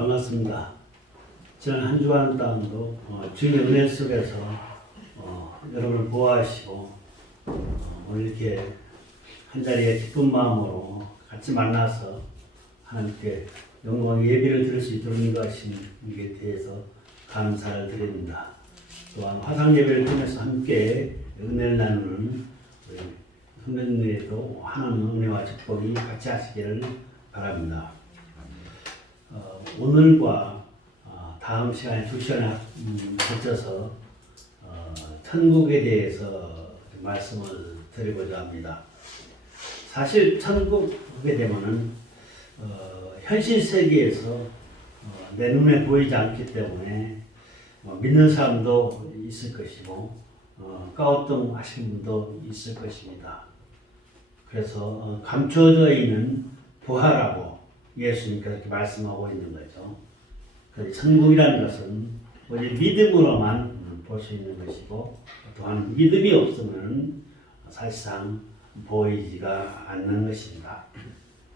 반갑습니다. 지난 한 주간 동안도 주님의 은혜 속에서 여러분을 보호하시고 오늘 이렇게 한자리에 기쁜 마음으로 같이 만나서 하나님께 영광 예배를 드릴 수 있도록 인도하신 일에 대해서 감사를 드립니다. 또한 화상 예배를 통해서 함께 은혜를 나누는 선배님에도 하나님의 은혜와 축복이 같이 하시기를 바랍니다. 오늘과 다음 시간에 2시간에 거쳐서 천국에 대해서 말씀을 드리고자 합니다. 사실 천국에 되면은 현실 세계에서 내 눈에 보이지 않기 때문에 믿는 사람도 있을 것이고 까우뚱하시는 분도 있을 것입니다. 그래서 감춰져 있는 부활하고 예수님께서 이렇게 말씀하고 있는 거죠. 천국이라는 것은 오직 믿음으로만 볼 수 있는 것이고 또한 믿음이 없으면 사실상 보이지가 않는 것입니다.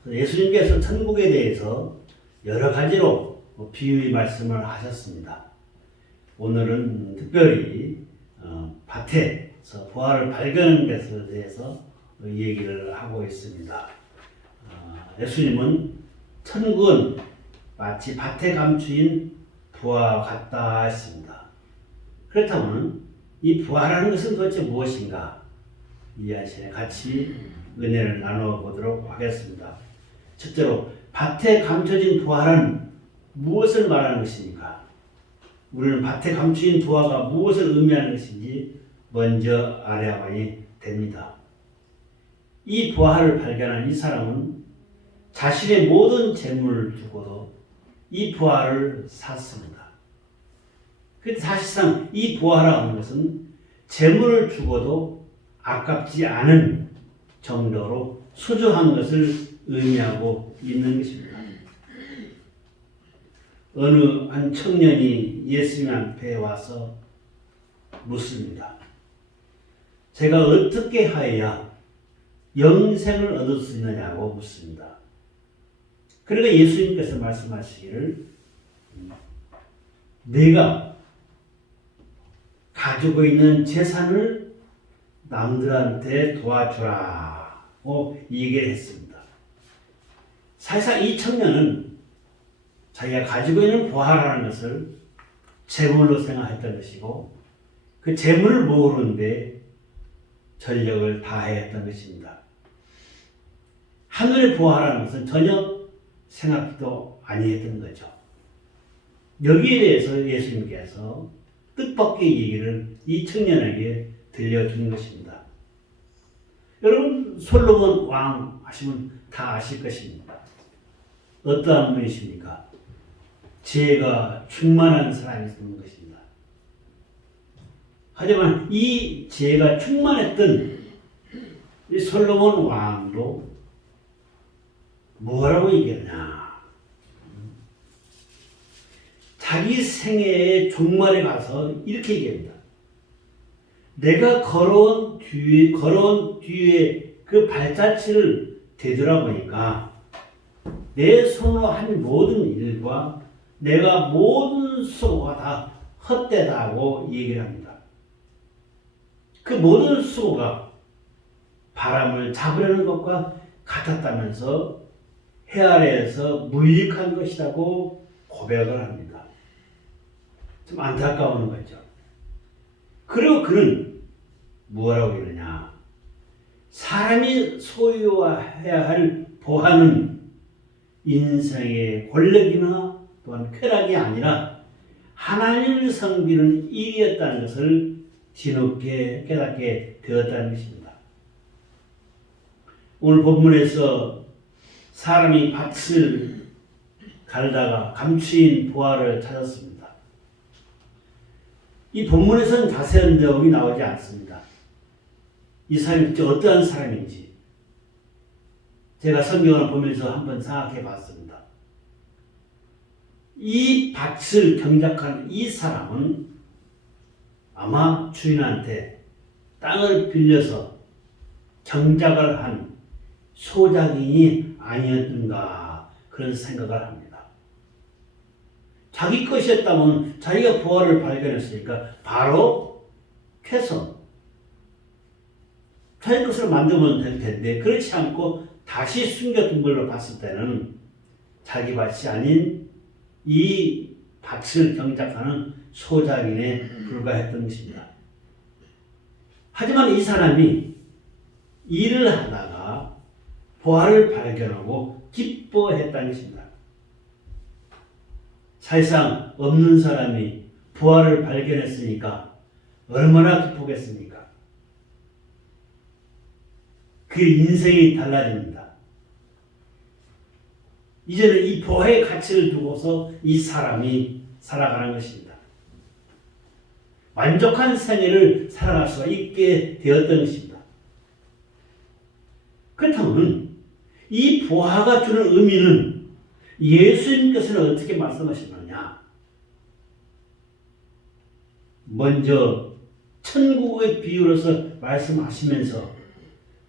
예수님께서 천국에 대해서 여러 가지로 비유의 말씀을 하셨습니다. 오늘은 특별히 밭에서 부활을 발견하는 것에 대해서 얘기를 하고 있습니다. 예수님은 천국은 마치 밭에 감추인 부화와 같다 했습니다. 그렇다면 이 부화라는 것은 도대체 무엇인가? 이 시간에 같이 은혜를 나누어 보도록 하겠습니다. 첫째로 밭에 감춰진 부화는 무엇을 말하는 것입니까? 우리는 밭에 감추인 부화가 무엇을 의미하는 것인지 먼저 알아야만이 됩니다. 이 부화를 발견한 이 사람은 자신의 모든 재물을 두고도 이 부활을 샀습니다. 그 사실상 이 부활이라는 것은 재물을 주고도 아깝지 않은 정도로 소중한 것을 의미하고 있는 것입니다. 어느 한 청년이 예수님 앞에 와서 묻습니다. 제가 어떻게 하여야 영생을 얻을 수 있느냐고 묻습니다. 그러니까 예수님께서 말씀하시기를 내가 가지고 있는 재산을 남들한테 도와주라고 얘기를 했습니다. 사실상 이 청년은 자기가 가지고 있는 부활이라는 것을 재물로 생각했던 것이고 그 재물을 모으는데 전력을 다해야 했던 것입니다. 하늘의 부활이라는 것은 전혀 생각도 아니했던 거죠. 여기에 대해서 예수님께서 뜻밖의 얘기를 이 청년에게 들려준 것입니다. 여러분 솔로몬 왕 하시면 다 아실 것입니다. 어떠한 분이십니까? 지혜가 충만한 사람이었던 것입니다. 하지만 이 지혜가 충만했던 이 솔로몬 왕도 뭐라고 얘기하냐? 자기 생애의 종말에 가서 이렇게 얘기합니다. 내가 걸어온 뒤에 그 발자취를 되돌아보니까 내 손으로 한 모든 일과 내가 모든 수고가 다 헛되다고 얘기를 합니다. 그 모든 수고가 바람을 잡으려는 것과 같았다면서 해 아래에서 무익한 것이라고 고백을 합니다. 좀 안타까운 거죠. 그리고 그는 뭐라고 이러냐? 사람이 소유해야 할 보화는 인생의 권력이나 또한 쾌락이 아니라 하나님을 섬기는 일이었다는 것을 뒤늦게 깨닫게 되었다는 것입니다. 오늘 본문에서 사람이 밭을 갈다가 감추인 부활을 찾았습니다. 이 본문에서는 자세한 내용이 나오지 않습니다. 이 사람이 어떠한 사람인지 제가 성경을 보면서 한번 생각해 봤습니다. 이 밭을 경작한 이 사람은 아마 주인한테 땅을 빌려서 경작을 한 소작인이 아니었는가 그런 생각을 합니다. 자기 것이었다면 자기가 부활을 발견했으니까 바로 쾌선, 자기 것으로 만들면 될 텐데 그렇지 않고 다시 숨겨둔 걸로 봤을 때는 자기 밭이 아닌 이 밭을 경작하는 소작인에 불과했던 것입니다. 하지만 이 사람이 일을 하다가 부활을 발견하고 기뻐했다는 것입니다. 사실상 없는 사람이 부활을 발견했으니까 얼마나 기쁘겠습니까? 그 인생이 달라집니다. 이제는 이 부활의 가치를 두고서 이 사람이 살아가는 것입니다. 만족한 생애를 살아갈 수가 있게 되었던 것입니다. 그렇다면 이 부활가 주는 의미는 예수님께서는 어떻게 말씀하시느냐? 먼저 천국의 비유로서 말씀하시면서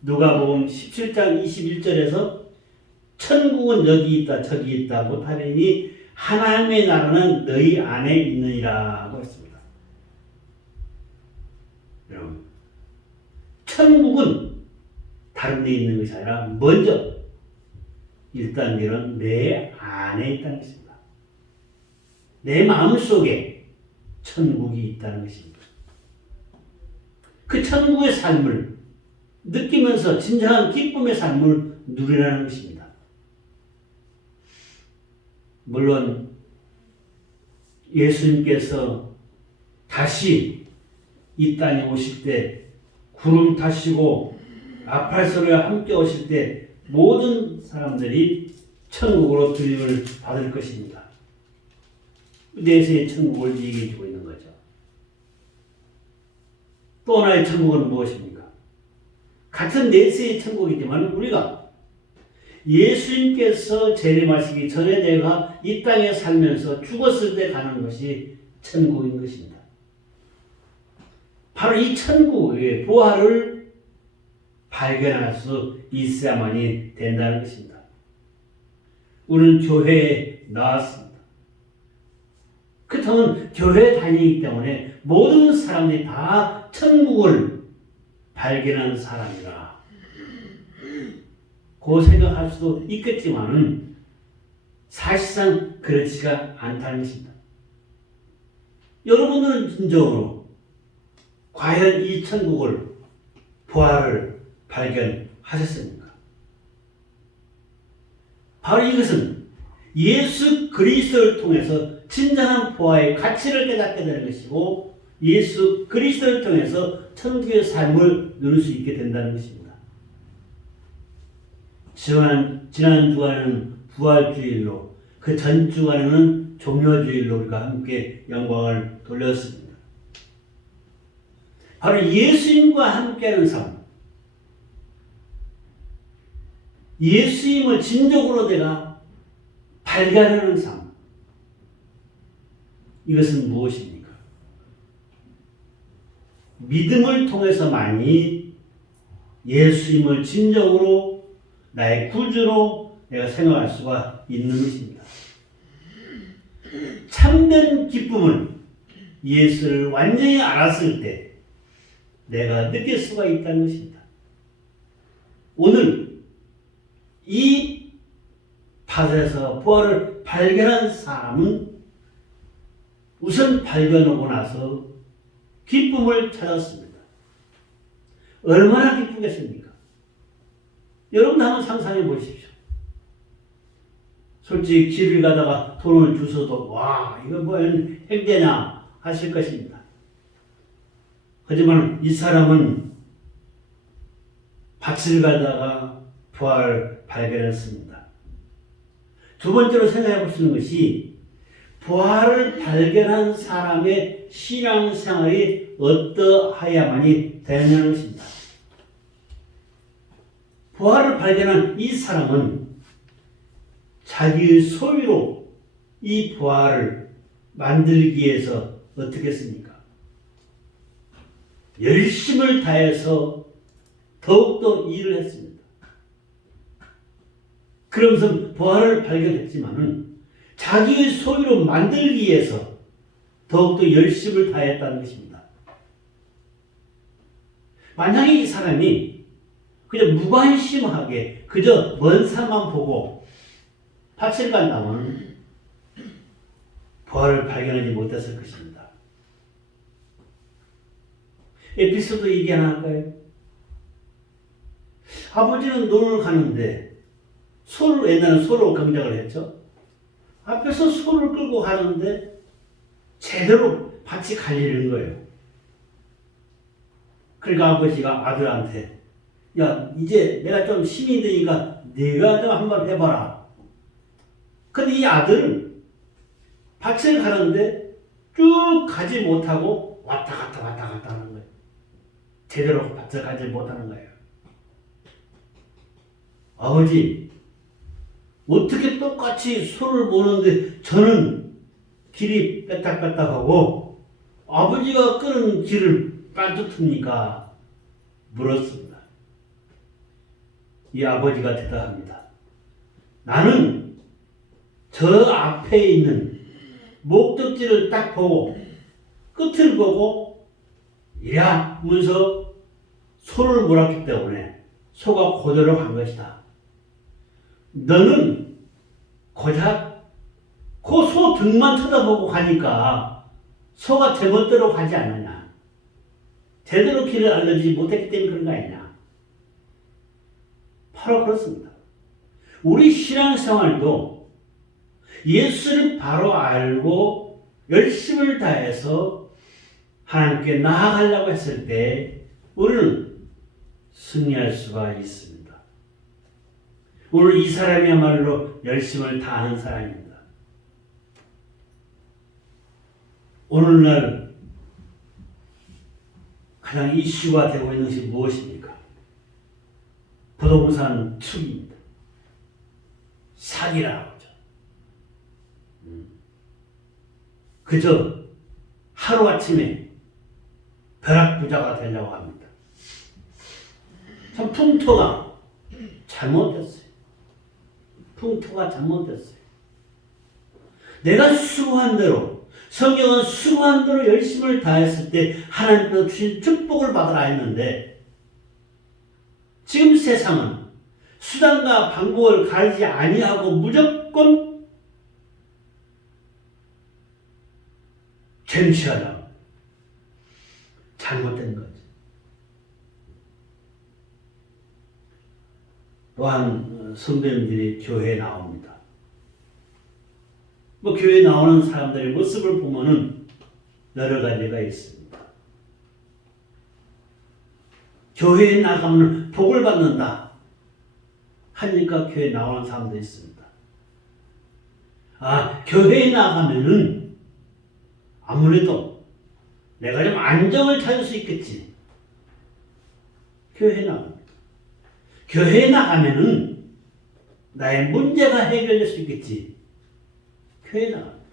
누가복음 17장 21절에서 천국은 여기 있다 저기 있다 못하리니 하나님의 나라는 너희 안에 있느니라고 했습니다. 여러분, 천국은 다른 데 있는 것이 아니라 먼저 1단계는 내 안에 있다는 것입니다. 내 마음속에 천국이 있다는 것입니다. 그 천국의 삶을 느끼면서 진정한 기쁨의 삶을 누리라는 것입니다. 물론 예수님께서 다시 이 땅에 오실 때 구름 타시고 나팔소리와 함께 오실 때 모든 사람들이 천국으로 들림을 받을 것입니다. 내세의 천국을 얘기해 주고 있는 거죠. 또 하나의 천국은 무엇입니까? 같은 내세의 천국이지만 우리가 예수님께서 재림하시기 전에 내가 이 땅에 살면서 죽었을 때 가는 것이 천국인 것입니다. 바로 이 천국의 부활을 발견할 수 있어야만이 된다는 것입니다. 우리는 교회에 나왔습니다. 그렇다면 교회에 다니기 때문에 모든 사람들이 다 천국을 발견한 사람이라 고 생각할 수도 있겠지만 사실상 그렇지가 않다는 것입니다. 여러분들은 진정으로 과연 이 천국을 부활을 발견하셨습니까? 바로 이것은 예수 그리스도를 통해서 진정한 부활의 가치를 깨닫게 되는 것이고 예수 그리스도를 통해서 천국의 삶을 누릴 수 있게 된다는 것입니다. 지난 주간에는 부활주일로 그 전 주간에는 종려주일로 우리가 함께 영광을 돌렸습니다. 바로 예수님과 함께하는 삶, 예수님을 진정으로 내가 발견하는 삶, 이것은 무엇입니까? 믿음을 통해서만이 예수님을 진정으로 나의 구주로 내가 생각할 수가 있는 것입니다. 참된 기쁨은 예수를 완전히 알았을 때 내가 느낄 수가 있다는 것입니다. 오늘 이 밭에서 부활을 발견한 사람은 우선 발견하고 나서 기쁨을 찾았습니다. 얼마나 기쁘겠습니까? 여러분 한번 상상해 보십시오. 솔직히 길을 가다가 돈을 주셔도 와 이거 뭐야 행되냐 하실 것입니다. 하지만 이 사람은 밭을 가다가 부활을 발견했습니다. 두 번째로 생각해 볼 수 있는 것이 부활을 발견한 사람의 신앙생활이 어떠하야만이 되느냐는 것입니다. 부활을 발견한 이 사람은 자기의 소유로 이 부활을 만들기 위해서 어떻게 했습니까? 열심을 다해서 더욱더 일을 했습니다. 그러면서 부활을 발견했지만은 자기의 소유로 만들기 위해서 더욱더 열심을 다했다는 것입니다. 만약에 이 사람이 그냥 무관심하게 그저 먼 산만 보고 밭을 간다면 부활을 발견하지 못했을 것입니다. 에피소드 얘기 하나 할까요? 아버지는 논을 가는데 옛날에 소로 경작을 했죠. 앞에서 소를 끌고 가는데 제대로 밭이 갈리는 거예요. 그러니까 아버지가 아들한테 야 이제 내가 좀 힘이 드니까 네가 좀 한번 해봐라. 근데 이 아들은 밭을 가는데 쭉 가지 못하고 왔다 갔다 하는 거예요. 제대로 밭을 가지 못하는 거예요. 아버지 어떻게 똑같이 소를 보는데 저는 길이 빼딱빼딱하고 아버지가 끄는 길을 빠듯합니까? 물었습니다. 이 아버지가 대답합니다. 나는 저 앞에 있는 목적지를 딱 보고 끝을 보고 이라면서 소를 몰았기 때문에 소가 그대로 간 것이다. 너는 고작 그 소 등만 쳐다보고 가니까 소가 제멋대로 가지 않느냐. 제대로 길을 알려주지 못했기 때문에 그런 거 아니냐. 바로 그렇습니다. 우리 신앙생활도 예수를 바로 알고 열심을 다해서 하나님께 나아가려고 했을 때 우리는 승리할 수가 있습니다. 오늘 이 사람이야말로 열심을 다하는 사람입니다. 오늘날 가장 이슈가 되고 있는 것이 무엇입니까? 부동산 투기입니다. 사기라고 하죠. 그저 하루아침에 벼락부자가 되려고 합니다. 참 풍토가 잘못됐어요. 풍토가 잘못됐어요. 내가 수고한 대로 성경은 수고한 대로 열심을 다했을 때 하나님께서 주신 축복을 받으라 했는데 지금 세상은 수단과 방법을 가리지 아니하고 무조건 쟁취하라. 잘못된 거죠. 또한 선배님들이 교회에 나옵니다. 교회에 나오는 사람들의 모습을 보면은 여러 가지가 있습니다. 교회에 나가면 복을 받는다 하니까 교회에 나오는 사람도 있습니다. 교회에 나가면은 아무래도 내가 좀 안정을 찾을 수 있겠지. 교회에 나갑니다. 교회에 나가면은 나의 문제가 해결될 수 있겠지. 교회에 나갑니다.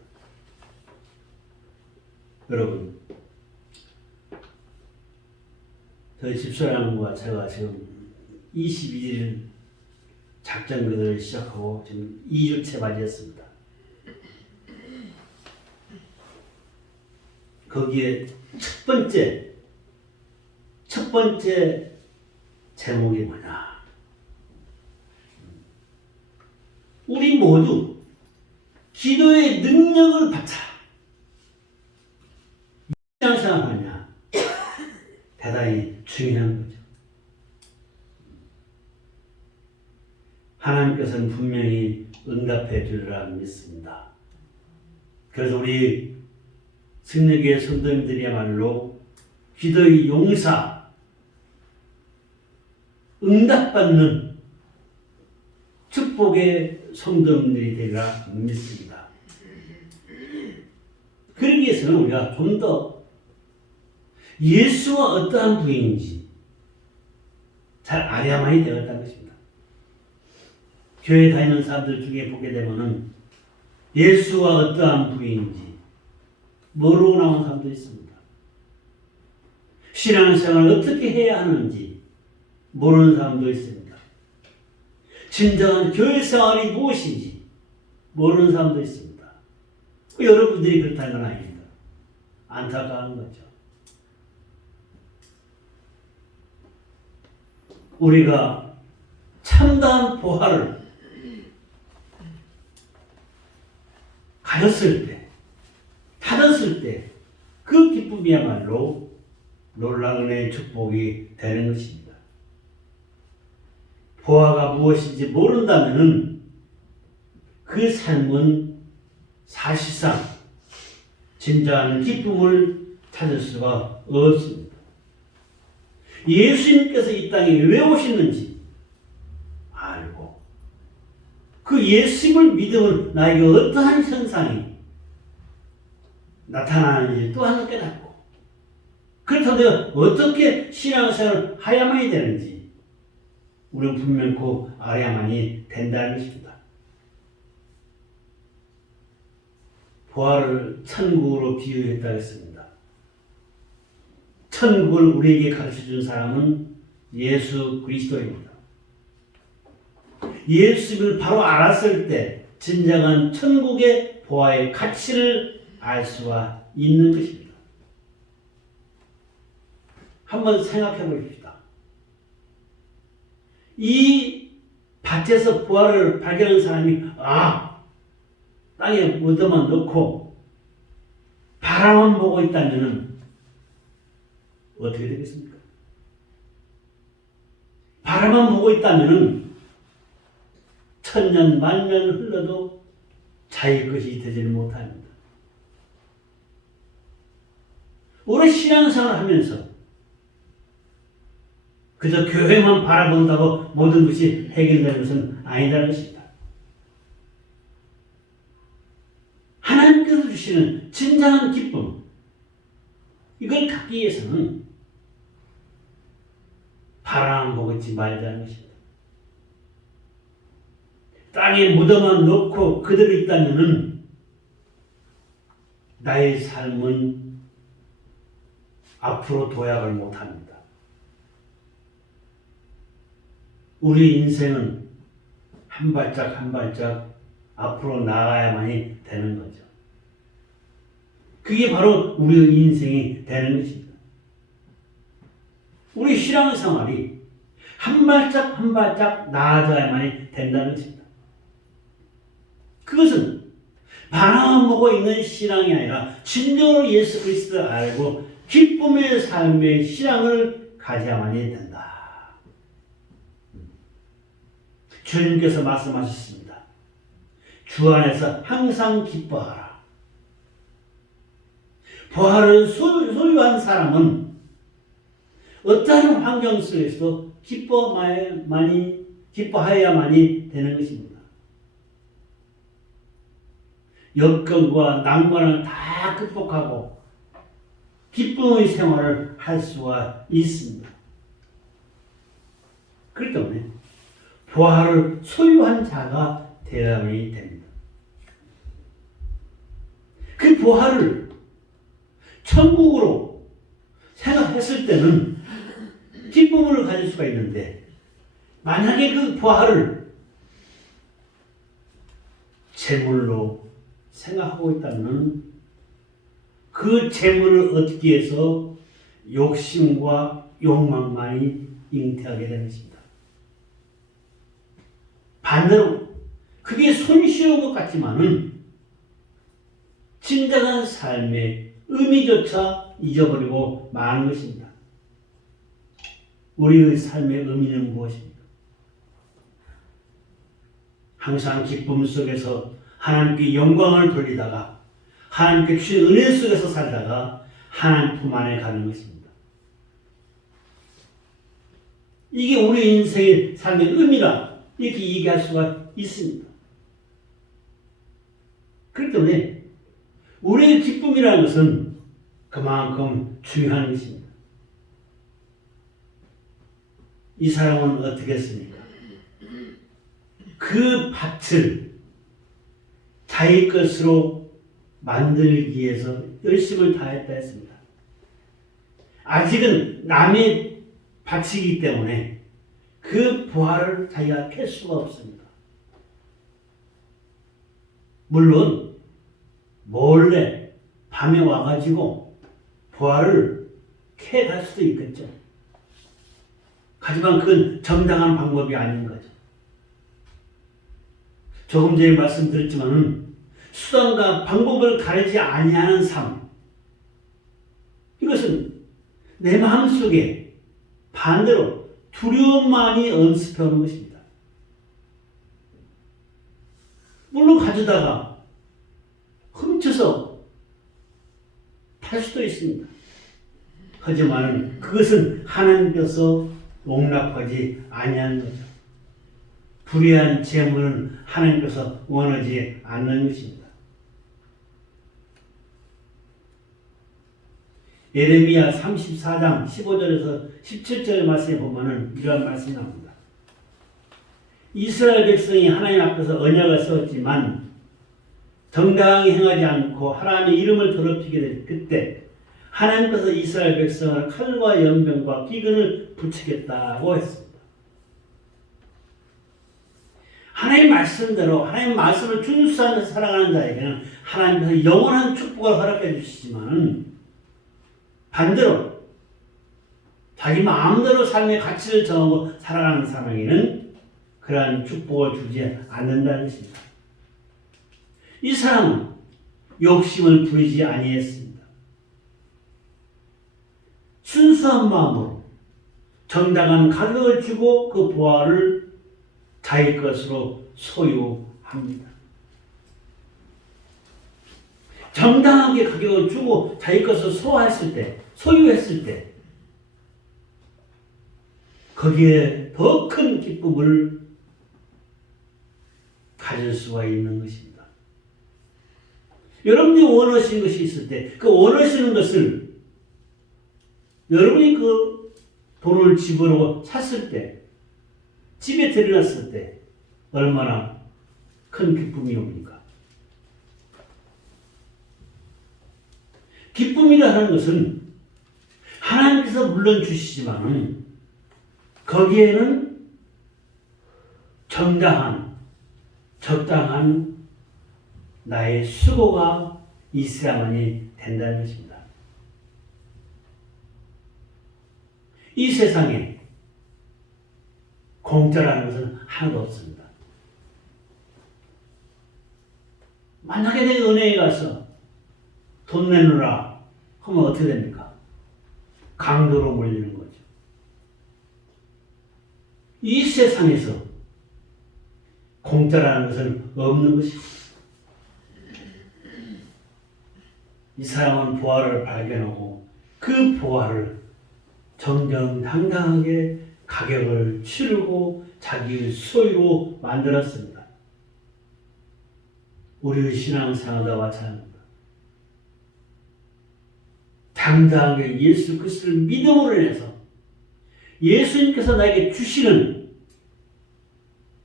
여러분, 저희 집사람과 제가 지금 22일 작전교대를 시작하고 지금 2주째 맞이했습니다. 거기에 첫 번째 제목이 뭐냐? 우리 모두 기도의 능력을 받자. 이런 생각하냐? 대단히 중요한 거죠. 하나님께서는 분명히 응답해 주리라 믿습니다. 그래서 우리 승리교회 성도님들이야말로 기도의 용사, 응답받는 축복의 성도님들이 되리라 믿습니다. 그러기 위해서는 우리가 좀 더 예수가 어떠한 분인지 잘 알아야만이 되었다는 것입니다. 교회 다니는 사람들 중에 보게 되면은 예수가 어떠한 분인지 모르고 나온 사람도 있습니다. 신앙생활을 어떻게 해야 하는지 모르는 사람도 있습니다. 진정한 교회 생활이 무엇인지 모르는 사람도 있습니다. 여러분들이 그렇다는 건 아닙니다. 안타까운 거죠. 우리가 참다한 보화를 가졌을 때, 찾았을 때, 그 기쁨이야말로 놀라운 은혜의 축복이 되는 것입니다. 보화가 무엇인지 모른다면 그 삶은 사실상 진정한 기쁨을 찾을 수가 없습니다. 예수님께서 이 땅에 왜 오셨는지 알고 그 예수님을 믿으면 나에게 어떠한 현상이 나타나는지 또 하나 깨닫고 그렇다면 내가 어떻게 신앙생활을 하야만이 되는지 우리는 분명코 알아야만이 된다는 것입니다. 보화를 천국으로 비유했다 했습니다. 천국을 우리에게 가르쳐준 사람은 예수 그리스도입니다. 예수님을 바로 알았을 때 진정한 천국의 보화의 가치를 알 수가 있는 것입니다. 한번 생각해 보십시다. 이 밭에서 보화를 발견한 사람이 땅에 묻어만 넣고 바라만 보고 있다면 어떻게 되겠습니까? 바라만 보고 있다면 천년 만년 흘러도 자기 것이 되지를 못합니다. 우리 신앙생활을 하면서 그저 교회만 바라본다고 모든 것이 해결되는 것은 아니라는 것입니다. 하나님께서 주시는 진정한 기쁨, 이걸 갖기 위해서는 바라만 보고 있지 말자는 것입니다. 땅에 묻어만 놓고 그대로 있다면 나의 삶은 앞으로 도약을 못합니다. 우리 인생은 한 발짝 한 발짝 앞으로 나아가야만이 되는 거죠. 그게 바로 우리의 인생이 되는 것입니다. 우리 신앙생활이 한 발짝 한 발짝 나아져야만이 된다는 것입니다. 그것은 바라만 보고 있는 신앙이 아니라 진정으로 예수 그리스도를 알고 기쁨의 삶의 신앙을 가져야만이 된다. 주님께서 말씀하셨습니다. 주 안에서 항상 기뻐하라. 보화를 소유한 사람은 어떠한 환경 속에서도 기뻐하여야만이 되는 것입니다. 역경과 난관을 다 극복하고 기쁨의 생활을 할 수가 있습니다. 그렇기 때문에 보화를 소유한 자가 되어야만이 됩니다. 그 보화를 천국으로 생각했을 때는 기쁨을 가질 수가 있는데 만약에 그 보화를 재물로 생각하고 있다면 그 재물을 얻기 위해서 욕심과 욕망만이 잉태하게 되는 것입니다. 반대로 그게 손쉬운 것 같지만은 진정한 삶의 의미조차 잊어버리고 마는 것입니다. 우리의 삶의 의미는 무엇입니까? 항상 기쁨 속에서 하나님께 영광을 돌리다가 하나님께 주신 은혜 속에서 살다가 하나님 품 안에 가는 것입니다. 이게 우리 인생의 삶의 의미라 이렇게 얘기할 수가 있습니다. 그렇기 때문에 우리의 기쁨이라는 것은 그만큼 중요한 것입니다. 이 사람은 어떻게 했습니까? 그 밭을 자기 것으로 만들기 위해서 열심을 다했다 했습니다. 아직은 남의 밭이기 때문에 그 보화를 자기가 캘 수가 없습니다. 물론 몰래 밤에 와가지고 부활을 캐갈 수도 있겠죠. 하지만 그건 정당한 방법이 아닌 거죠. 조금 전에 말씀드렸지만 수단과 방법을 가리지 아니하는 삶, 이것은 내 마음속에 반대로 두려움만이 엄습해오는 것입니다. 물론 가져다가 훔쳐서 팔 수도 있습니다. 하지만 그것은 하나님께서 용납하지 아니하는 거죠. 불의한 재물은 하나님께서 원하지 않는 것입니다. 예레미야 34장 15절에서 17절 말씀에 보면은 이러한 말씀이 나옵니다. 이스라엘 백성이 하나님 앞에서 언약을 세웠지만 정당하게 행하지 않고 하나님의 이름을 더럽히게 될 그때 하나님께서 이스라엘 백성을 칼과 연병과 기근을 붙이겠다고 했습니다. 하나님 말씀대로 하나님 말씀을 준수하면서 살아가는 자에게는 하나님께서 영원한 축복을 허락해 주시지만 반대로 자기 마음대로 삶의 가치를 정하고 살아가는 사람에게는 그러한 축복을 주지 않는다는 것입니다. 이 사람은 욕심을 부리지 아니했습니다. 순수한 마음으로 정당한 가격을 주고 그 보화를 자기 것으로 소유합니다. 정당하게 가격을 주고 자기 것을 소유했을 때 거기에 더 큰 기쁨을 가질 수가 있는 것입니다. 여러분이 원하시는 것이 있을 때 그 원하시는 것을 여러분이 그 돈을 집으로 샀을 때 집에 들여놨을 때 얼마나 큰 기쁨이 옵니까? 기쁨이라 하는 것은 하나님께서 물론 주시지만 거기에는 정당한, 적당한 나의 수고가 있어야만이 된다는 것입니다. 이 세상에 공짜라는 것은 하나도 없습니다. 만약에 내가 은행에 가서 돈 내놓으라 하면 어떻게 됩니까? 강도로 몰리는 거죠. 이 세상에서 공짜라는 것은 없는 것입니다. 이 사람은 보화를 발견하고 그 보화를 정정당당하게 가격을 치르고 자기 소유로 만들었습니다. 우리의 신앙생활과 마찬가지입니다. 당당하게 예수 그리스도를 믿음으로 인해서 예수님께서 나에게 주시는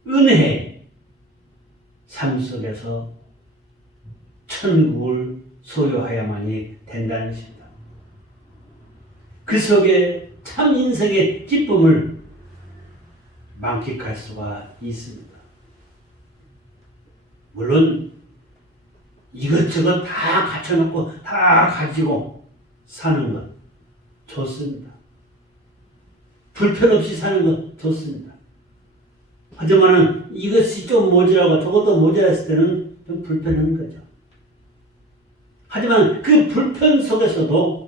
은혜의 삶 속에서 천국을 소유하야만이 된다는 것입니다. 그 속에 참 인생의 기쁨을 만끽할 수가 있습니다. 물론 이것저것 다 갖춰놓고 다 가지고 사는 것 좋습니다. 불편 없이 사는 것 좋습니다. 하지만 이것이 좀 모자라고 저것도 모자랐을 때는 좀 불편한 거죠. 하지만 그 불편 속에서도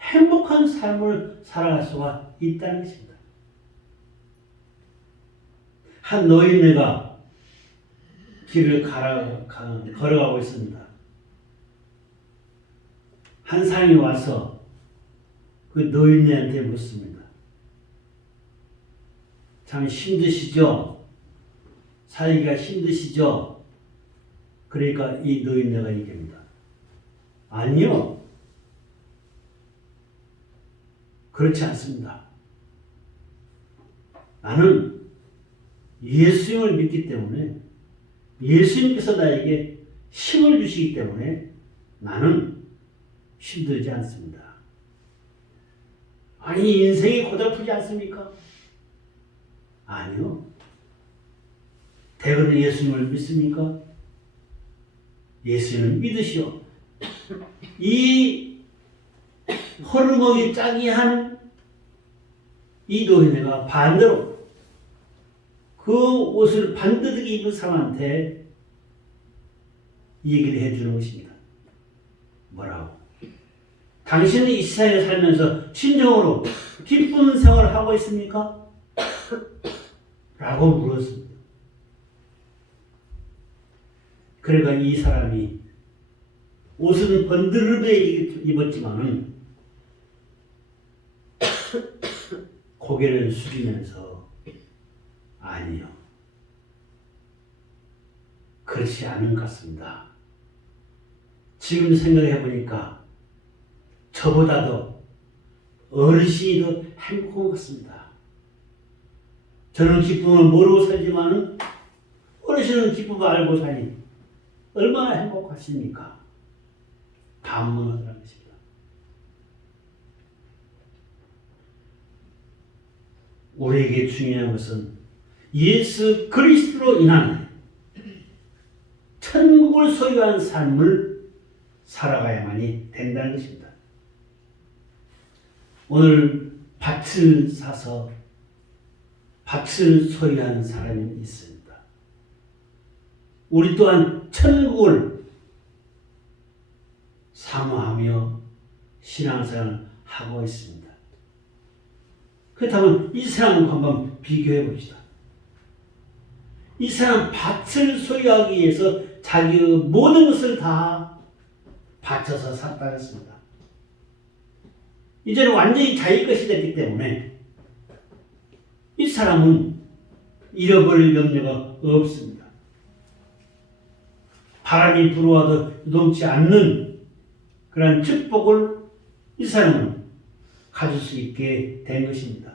행복한 삶을 살아갈 수가 있다는 것입니다. 한 노인네가 길을 걸어가고 있습니다. 한 사람이 와서 그 노인네한테 묻습니다. 참 힘드시죠? 살기가 힘드시죠? 그러니까 이 노인네가 얘기합니다. 아니요. 그렇지 않습니다. 나는 예수님을 믿기 때문에 예수님께서 나에게 힘을 주시기 때문에 나는 힘들지 않습니다. 아니 인생이 고달프지 않습니까? 아니요. 대부분 예수님을 믿습니까? 예수님을 믿으시오. 이 호르몬이 짜기한 이 노인네가 반대로 그 옷을 반듯하게 입은 사람한테 얘기를 해주는 것입니다. 뭐라고? 당신은 이 세상에 살면서 진정으로 기쁜 생활을 하고 있습니까? 라고 물었습니다. 그러니까 이 사람이 옷은 번드르르 입었지만은 고개를 숙이면서 아니요. 그렇지 않은 것 같습니다. 지금 생각해 보니까 저보다도 어르신이 더 행복한 것 같습니다. 저는 기쁨을 모르고 살지만은 어르신은 기쁨을 알고 사니 얼마나 행복하십니까? 반문하더라는 것입니다. 우리에게 중요한 것은 예수 그리스도로 인한 천국을 소유한 삶을 살아가야만이 된다는 것입니다. 오늘 밭을 사서 밭을 소유한 사람이 있습니다. 우리 또한 천국을 사모하며 신앙생활을 하고 있습니다. 그렇다면 이 사람과 한번 비교해 봅시다. 이 사람 밭을 소유하기 위해서 자기의 모든 것을 다 바쳐서 샀다 했습니다. 이제는 완전히 자기 것이 됐기 때문에 이 사람은 잃어버릴 염려가 없습니다. 바람이 불어와도 요동치 않는 그런 축복을 이 사람은 가질 수 있게 된 것입니다.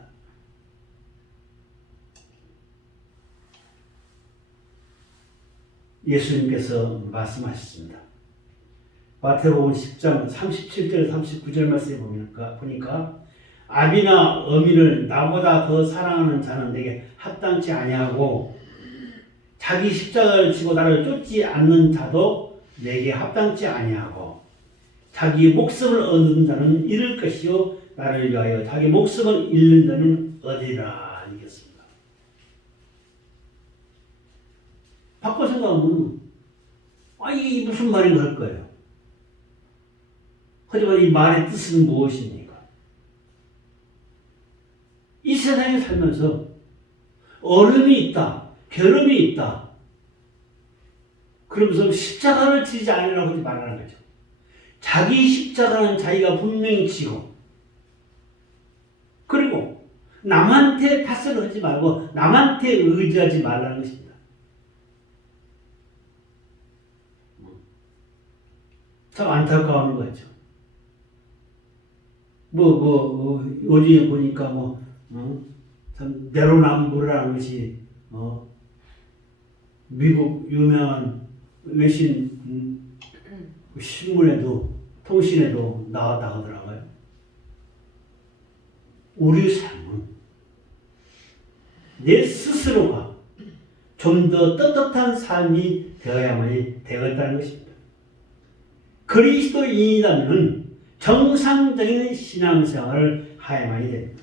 예수님께서 말씀하셨습니다. 마태복음 10장 37절 39절 말씀에 보니까 아비나 어미를 나보다 더 사랑하는 자는 내게 합당치 아니하고 자기 십자가를 지고 나를 쫓지 않는 자도 내게 합당치 아니하고 자기 목숨을 얻는 자는 잃을 것이요 나를 위하여 자기 목숨을 잃는 자는 얻으리라 이겼습니다. 바꿔 생각하면 이게 무슨 말인가 할 거예요. 하지만 이 말의 뜻은 무엇입니까? 이 세상에 살면서 어려움이 있다, 괴로움이 있다. 그러면서 십자가를 지지 않으라고 하지 말라는 거죠. 자기 십자가는 자기가 분명히 지고 그리고 남한테 탓을 하지 말고 남한테 의지하지 말라는 것입니다. 참 안타까운 거죠. 요즘에 보니까 참 내로남불이라는 것이 미국 유명한 외신 신문에도 통신에도 나왔다 하더라고요. 우리 삶은 내 스스로가 좀 더 떳떳한 삶이 되어야만이 되었다는 것입니다. 그리스도인이라면 정상적인 신앙생활을 하야만이 됩니다.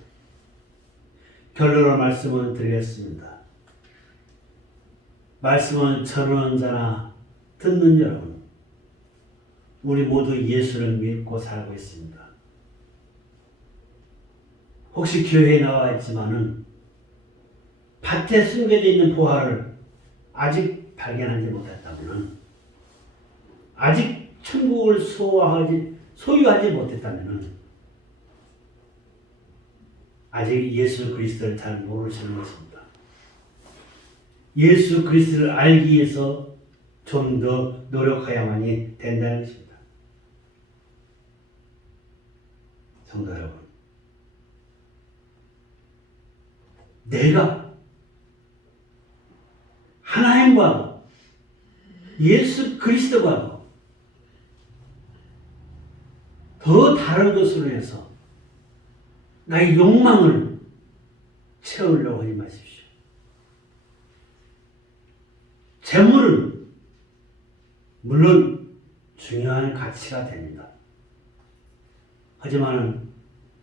결론을 말씀을 드리겠습니다. 말씀을 전하는 자나 듣는 여러분, 우리 모두 예수를 믿고 살고 있습니다. 혹시 교회에 나와 있지만은 밭에 숨겨져 있는 보화를 아직 발견하지 못했다면, 아직 천국을 소유하지 못했다면 아직 예수 그리스도를 잘 모르시는 것입니다. 예수 그리스도를 알기 위해서 좀 더 노력해야만이 된다는 것입니다. 성도 여러분, 내가 하나님과 예수 그리스도가 더 다른 것으로 해서 나의 욕망을 채우려고 하지 마십시오. 재물은 물론 중요한 가치가 됩니다. 하지만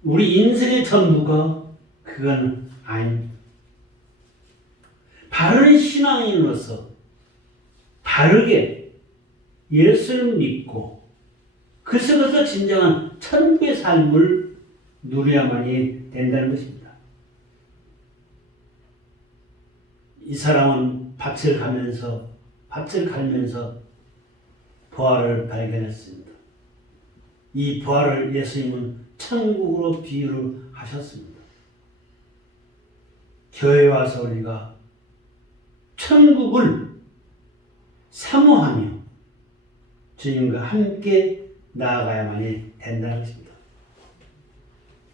우리 인생의 전부가 그건 아닙니다. 바른 신앙인으로서 바르게 예수를 믿고 그 속에서 진정한 천국의 삶을 누려야만이 된다는 것입니다. 이 사람은 밭을 갈면서 부활을 발견했습니다. 이 부활을 예수님은 천국으로 비유를 하셨습니다. 교회에 와서 우리가 천국을 사모하며 주님과 함께 나아가야만이 된다는 것입니다.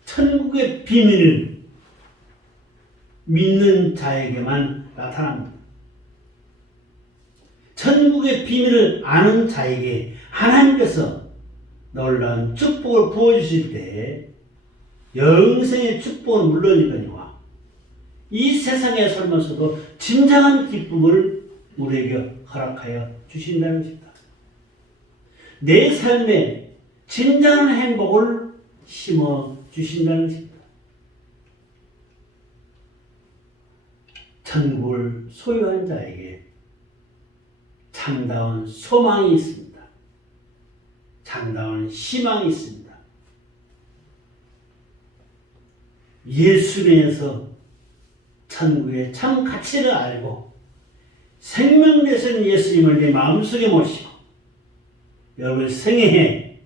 천국의 비밀을 믿는 자에게만 나타납니다. 천국의 비밀을 아는 자에게 하나님께서 놀라운 축복을 부어주실 때 영생의 축복은 물론이거니와 이 세상에 살면서도 진정한 기쁨을 우리에게 허락하여 주신다는 것입니다. 내 삶에 진정한 행복을 심어 주신다는 것입니다. 천국을 소유한 자에게 참다운 소망이 있습니다. 참다운 희망이 있습니다. 예수님에서 천국의 참 가치를 알고 생명 되신 예수님을 내 마음속에 모시고 여러분의 생애에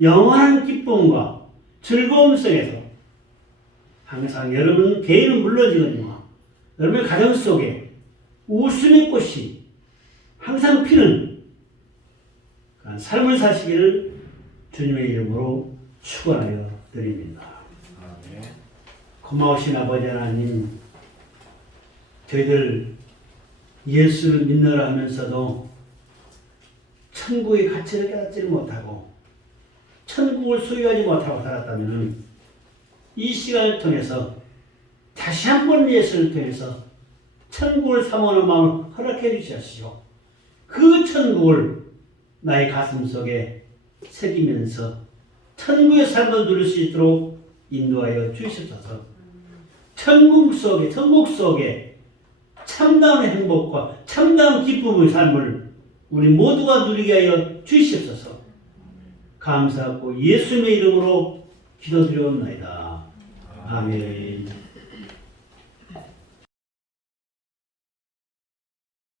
영원한 기쁨과 즐거움 속에서 항상 여러분 개인은 물론이거든요. 여러분의 가정 속에 웃음의 꽃이 항상 피는 그런 삶을 사시기를 주님의 이름으로 축원하여 드립니다. 고마우신 아버지 하나님, 저희들 예수를 믿느라 하면서도 천국의 가치를 깨닫지를 못하고 천국을 소유하지 못하고 살았다면 이 시간을 통해서 다시 한번 예수를 통해서 천국을 사모하는 마음을 허락해 주시옵시고 그 천국을 나의 가슴 속에 새기면서 천국의 삶을 누릴 수 있도록 인도하여 주시옵소서. 천국 속에 참다운 행복과 참다운 기쁨의 삶을 우리 모두가 누리게 하여 주시옵소서. 감사하고 예수님의 이름으로 기도드리옵나이다. 아멘.